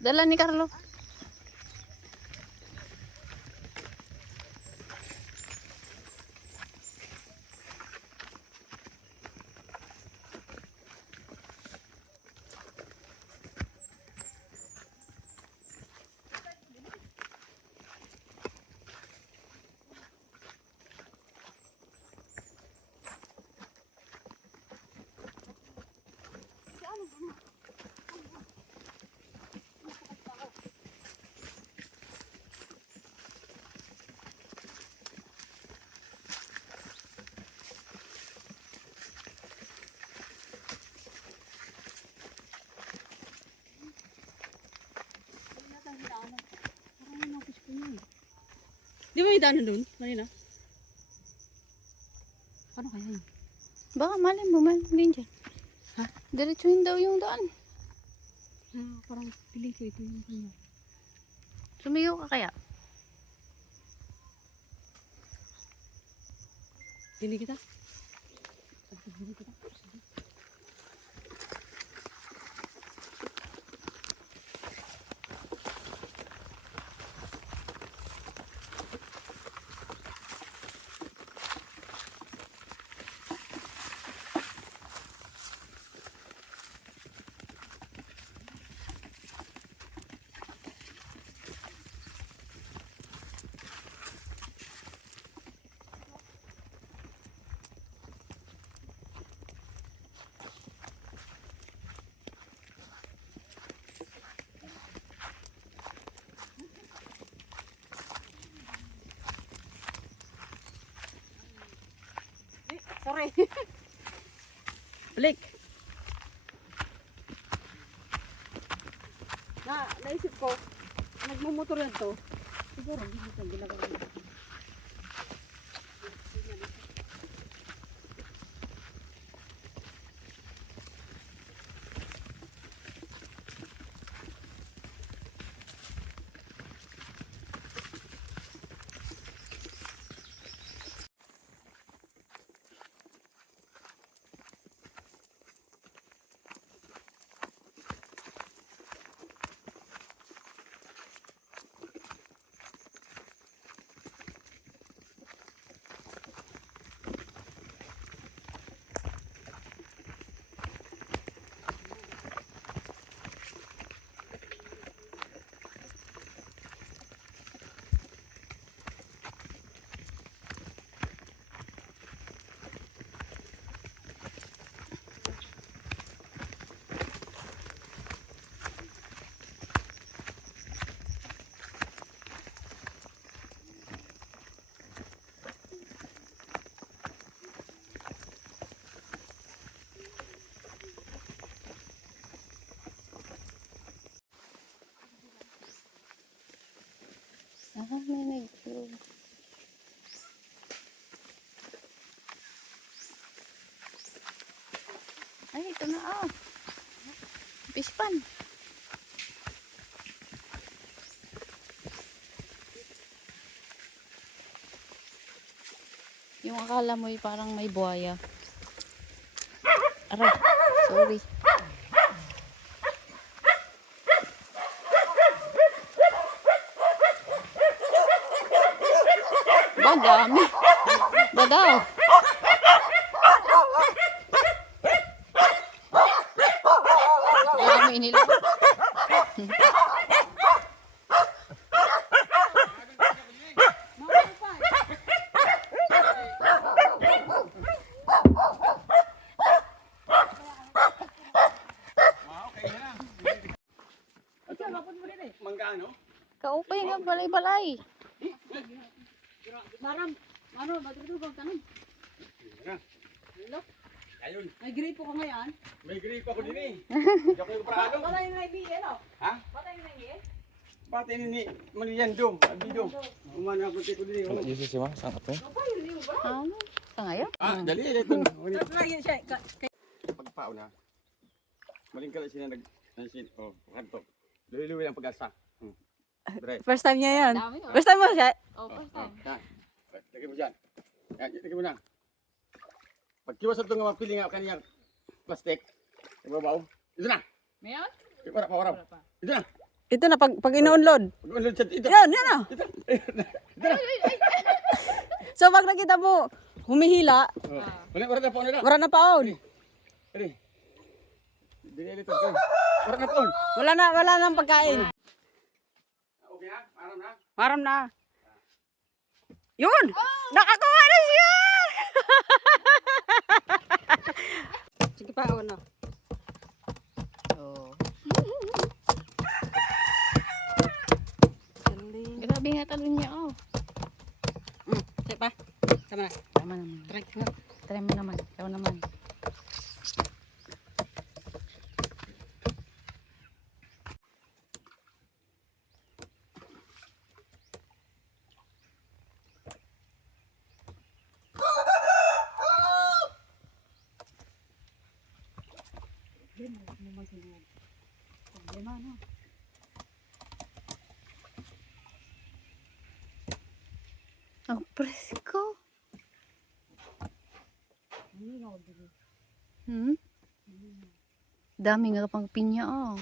Dala ni Carlo. Di ba may daanan doon? Kanina? Paano kaya yun? Baka malay mo, din dyan. Ha? Diretsuhin daw yung daan. Parang piling ko ito yung kanya. Sumigaw ka kaya? Dili kita? Dili kita? Sorry. Balik. Naisip ko, nagmumotor yan to. Siguro, hindi ko ginagawa na. May nag-flow. Ay, ito na fish pan. Yung akala mo parang may buhaya. Aray, sorry. Ba, dami. Ba daw? Dami nila. Kaupay nga balay-balay. Maram, madudugog ka nun. Hello? Ayun, May gripo ko ngayon. may gripo ako din eh. Hindi ako yung paralo. Batay na naibigan, no? Ha? Batay na naibigan? Pati ni Malian dong, abido. Umana ko tiko din. Kalau Yesus sih mah sangat ya. Apa yun yung bro? Sa ngayon? Dali ito. Lagi siya. Pagpao na. Maling kala sila nagsin. Oh, kanto. Luwi-luwi ang pag-asa. Dire. First time niya yan. Dami, oh. First time mo siya? Oh, first time. Lagay mo dyan. Yan, lagay mo na. Pagkiwas ito nga mapili nga kaniyang plastic. Ibabaw. Ito na. Mayon? Para pa. Ito na. Ito na, pag ina-unload. Pag-unload siya, ito. Yan, yan na. So pag nakita mo, humihila, Oh. Wala na pa, wala na. wala na paon. Ari. Dinili to. Wala na pa. Wala nang pagkain. Okay na? Aram na? Maram na. Yun! Nakakuha na siya! Sige pa, na. Oh. Grabe nga talon niya, oh. Sige pa. Tama na. Tama naman. Try na. Try mo naman. Ikaw naman. Problema, no? Ang presko. Hmm? Dami nga pang pinya, oh.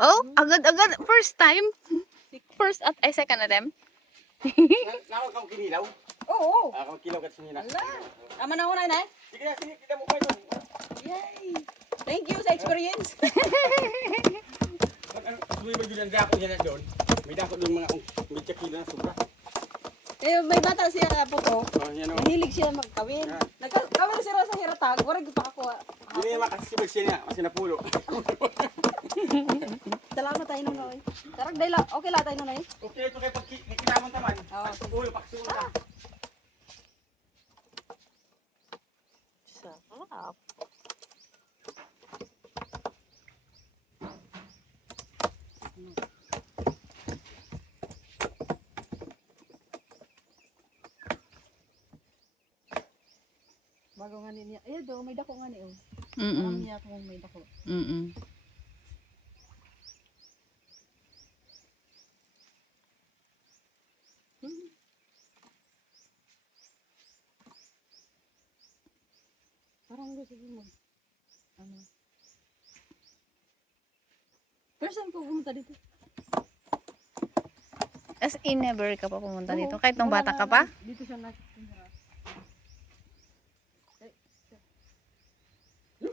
Oh, agad-agad. First time. First at ay second attempt. Nawag kang kinilaw? Oo. Ako kilaw kat sinina. Ala. Tama na una na eh. Sige na, sige. Kita mo pa ito. Yay! Thank you sa experience. Suwi mo yun ang dako niya na doon. May dako doon mga medya kilo na sobra. Eh, may bata siya na po to. Oh, yan o. Mahilig siya magkawin. Nagkawin siya sa hiratag. Warag ipakakuha. Hindi naman makasibag siya niya kasi napulo. Salamat tayo nung noy. Tarag dahil okay lang tayo nung noy. Okay, ito kayo pag kinamon taman. Oo. Ulo, paksulo ka. Sarap. Bago nga niya. Ayun do, may dako nga niyo. Alam niya kung may dako. Parang gusto mo. Ano? First time ko pumunta dito. As in, never ka pa pumunta dito. Kahit nung Wala bata na ka pa? lang. Dito siya nagtira.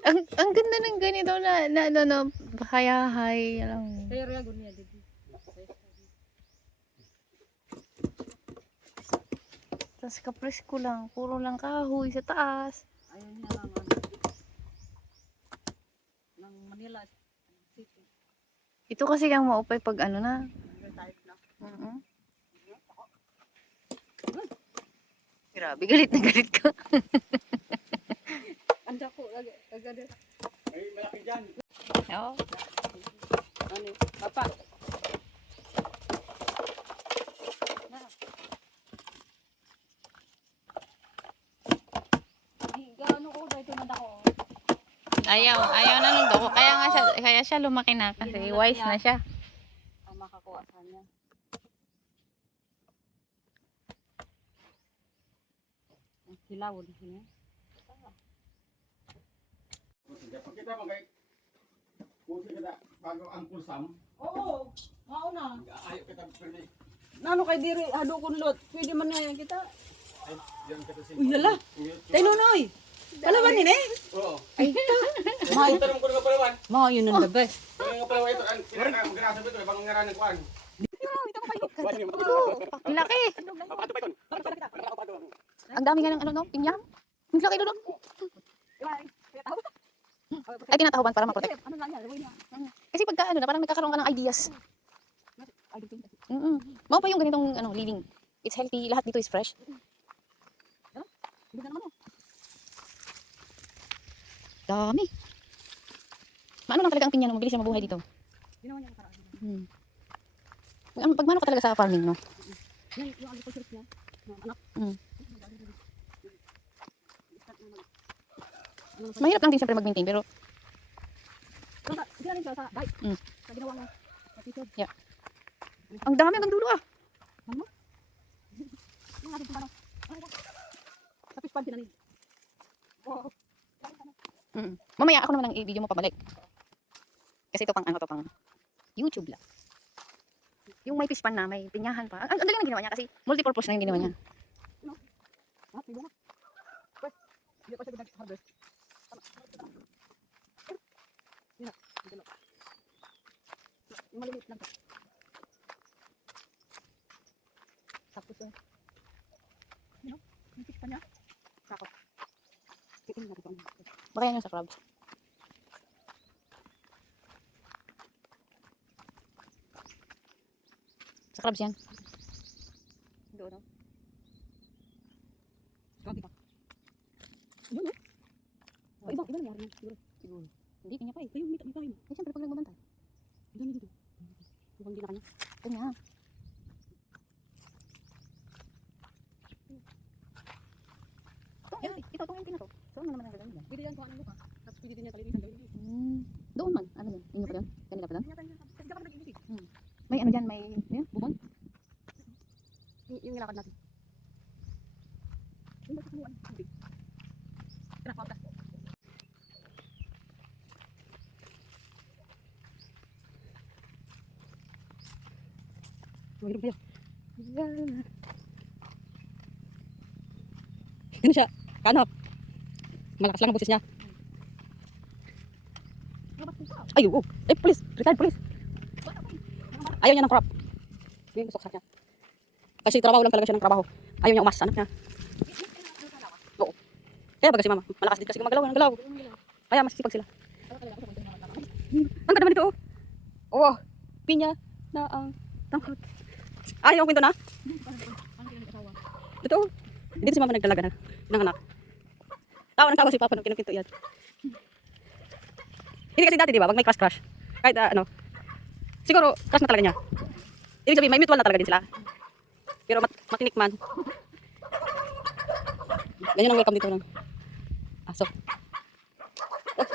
Ang ganda ng ganito na hayahay. Alam mo. Kaya rin ako niya dito. Tapos kapresko lang. Puro lang kahoy sa taas. Ayaw niya lang ng Manila City. Ito kasi ang maupay pag ano na. Type na. Grabe, galit na galit ka. Anda ko agad. Ay, malaki dyan. Oo. Ano? Papa. Gaano ko dito na ako. Ayaw na nung doko. Kaya siya lumaki na kasi wise na siya. Ang makakuha sa niya. Ang hilaw din niya. Pagkita mo kay pusi kita bago ang pulsam. Oo, mauna. Ayaw kita pwede. Nano kay diri hado kun lot. Pwede man na yan kita. Ay, yan kita sin. Uy, yala. Tay nonoy. Palawan ni eh. Oo. Ay, May tanong ko nga palawan. mga yun ang the best. Ano nga palawan ito? Ang kinakang grasa dito bagong ngaran ng kuan. Ang laki. Papato pa ito. Ang dami nga ng ano, no? Pinya. Ang laki doon. Ay, tinatahuban para ma-protect. Ano nga niya, laway niya. Kasi pagka ano na, parang nagkakaroon ka ng ideas. Mau pa yung ganitong ano, living. It's healthy. Lahat dito is fresh. Bigan naman mo. Dami. Maano lang talaga ang pinya, no? Mabilis siya mabuhay dito. Ginawa niya para. Pag mano ka talaga sa farming, no? Yan, yung agriculture niya. Anak. Mahirap lang din siyempre mag-maintain, pero Sila rin sa bike. Mm. Sa ginawa mo. Sa t-shirt. yeah. Ang dami hanggang dulo ah. Yung ating kumano. Sa fish pond tinanin. Oo. Mamaya ako naman ang i-video mo pabalik. Kasi ito pang ano to, pang YouTube lang. Yung may fish pan na, may pinyahan pa. Ang dali ang ginawa niya kasi multi-purpose na yung ginawa niya. Ha? May bunga. Pwes. Hindi pa siya nag-harvest. Yun na. Yung dalawa. Yung maliliit lang. Tapos yun. Yun o. Yung fish pan niya. Sakot. Titingin natin kung ano. Baka yan yung sa crabs. Sa crabs yan. Doon o. Grabe pa. Yun o. O, iba nangyari niya. Siguro. Siguro. Hindi, kanya pa eh. Ayun, may tayo. Eh, siyempre pag nagbabantay. Ang dami dito. Mukhang hindi na kanya. Kanya. Ito, itong empty na to. So, ano naman ang gagawin yan? Pwede yan kung anong lupa. Tapos pwede din niya palinisan gawin dito. Doon man. Ano yun? Inyo pa doon? Kanila pa doon? Kasi dapat nag-iisip. May ano dyan, may yun, bubon? Yung nilakad natin. Yung nasa kanuan. Tubig. Tara, pautas. Mayroon kayo. Ganun siya. Kanap. Malakas lang ang boses niya. Ay, oo. Eh, police. Retired police. Ayaw niya ng crop. Yung gusto niya. Kasi trabaho lang talaga siya ng trabaho. Ayaw niya umas, anak niya. Oo. Kaya baga si mama. Malakas din kasi gumagalaw ng galaw. Kaya mas sipag sila. Ang ganda naman ito, oh. Oo. Pinya na ang tangkot. Ayaw ang pinto na. Ito, oh. Dito si mama nagdalaga ng anak. Tawa ng tawa si papa nung pinapinto yan. Hindi kasi dati, di ba? Pag may crush. Kahit ano. Siguro, crush na talaga niya. Ibig sabihin, may mutual na talaga din sila. Pero matinik man. Ganyan ang welcome dito ng aso. Oh,